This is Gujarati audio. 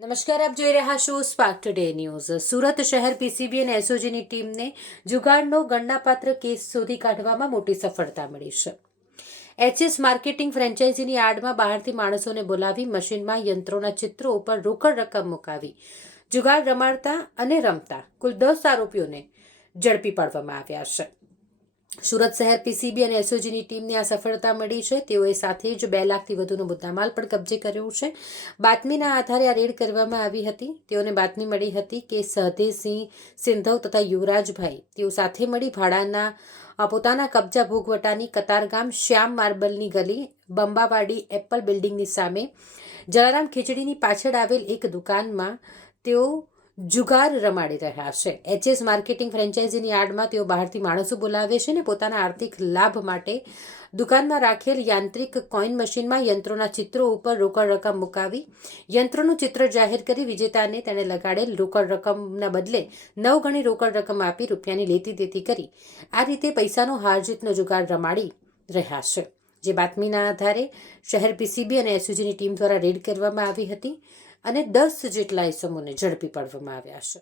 નમસ્કાર, આપ જોઈ રહ્યા છો સ્પાર્ક ટુડે ન્યૂઝ સુરત શહેર પીસીબી અને એસઓજીની ટીમને જુગાડનો ગણનાપાત્ર કેસ શોધી કાઢવામાં મોટી સફળતા મળી છે. એચએસ માર્કેટિંગ ફ્રેન્ચાઇઝીની આડમાં બહારથી માણસોને બોલાવી મશીનમાં યંત્રોના ચિત્રો ઉપર રોકડ રકમ મુકાવી, જુગાડ રમાડતા અને રમતા કુલ દસ આરોપીઓને ઝડપી પાડવામાં આવ્યા છે. સુરત શહેર પીસીબી અને એસઓજીની ટીમને આ સફળતા મળી છે. તેઓએ સાથે જ બે લાખથી વધુનો મુદ્દામાલ પણ કબજે કર્યો છે. બાતમીના આધારે આ રેડ કરવામાં આવી હતી. તેઓને બાતમી મળી હતી કે સહદેસિંહ સિંધવ તથા યુવરાજભાઈ તેઓ સાથે મળી ભાડાના પોતાના કબજા ભોગવટાની કતારગામ શ્યામ માર્બલની ગલી, બંબાવાડી એપલ બિલ્ડિંગની સામે. જલારામ ખીચડીની પાછળ આવેલ એક દુકાનમાં તેઓ જુગાર રમાડી રહ્યા છે. એચએસ માર્કેટિંગ ફ્રેન્ચાઇઝીની આડમાં તેઓ બહારથી માણસો બોલાવે છે ને પોતાના આર્થિક લાભ માટે દુકાનમાં રાખેલ યાંત્રિક કોઈન મશીનમાં યંત્રોના ચિત્રો ઉપર રોકડ રકમ મુકાવી, યંત્રોનું ચિત્ર જાહેર કરી વિજેતાને તેણે લગાડેલ રોકડ રકમના બદલે નવ ગણી રોકડ રકમ આપી રૂપિયાની લેતી દેતી કરી. આ રીતે પૈસાનો હારજીતનો જુગાર રમાડી રહ્યા છે. જે બાતમીના આધારે શહેર પીસીબી અને એસયુજીની ટીમ દ્વારા રેડ કરવામાં આવી હતી. અને દસ જેટલા ઇસમોને ઝડપી પાડવામાં આવ્યા છે.